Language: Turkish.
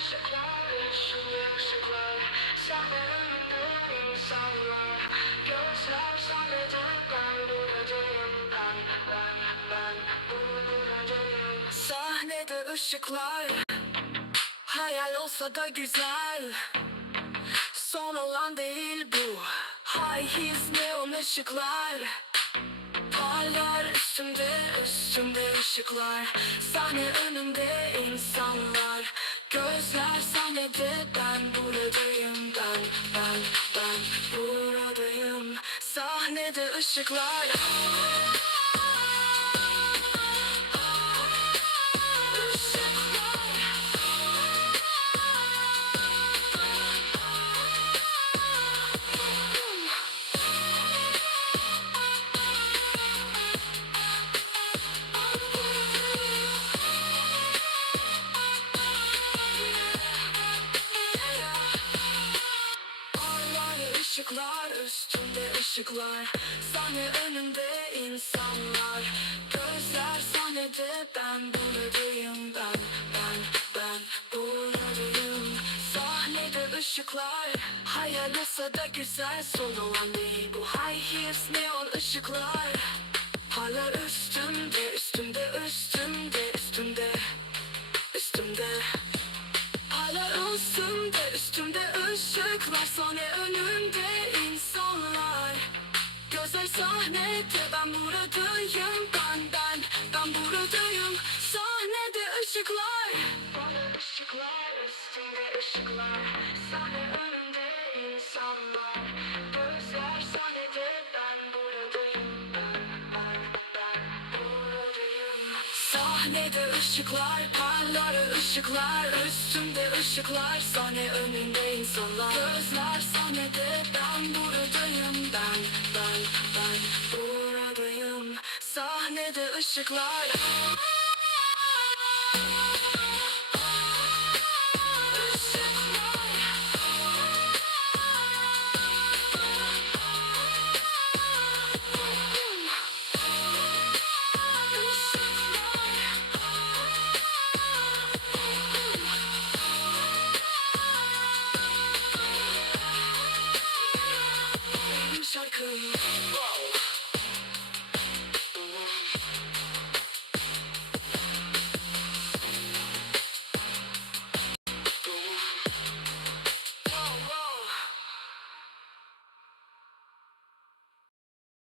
ışıklı ışıklar sahnede ışıklar Hayal olsa da güzel. Son olan değil bu. High heels neon ışıklar. Parlar üstümde üstümde ışıklar. Sahne önünde insanlar Gözler sahnede ben buradayım Ben ben ben buradayım. Sahnede ışıklar Işıklar üstünde ışıklar. Sahne önünde insanlar. Gözler sahnede ben buradayım Ben ben ben buradayım. Sahnede ışıklar Hayal olsa da güzel son olan değil. Bu high heels neon ışıklar. Parlar üstümde üstümde ışıklar Sahne önünde insanlar. Gözler sahnede ben buradayım Ben ben ben buradayım Sahnede ışıklar parlar ışıklar Üstümde ışıklar sahne önünde insanlar. Gözler sahnede ben buradayım Ben ben ben buradayım. Sahnede ışıklar Whoa.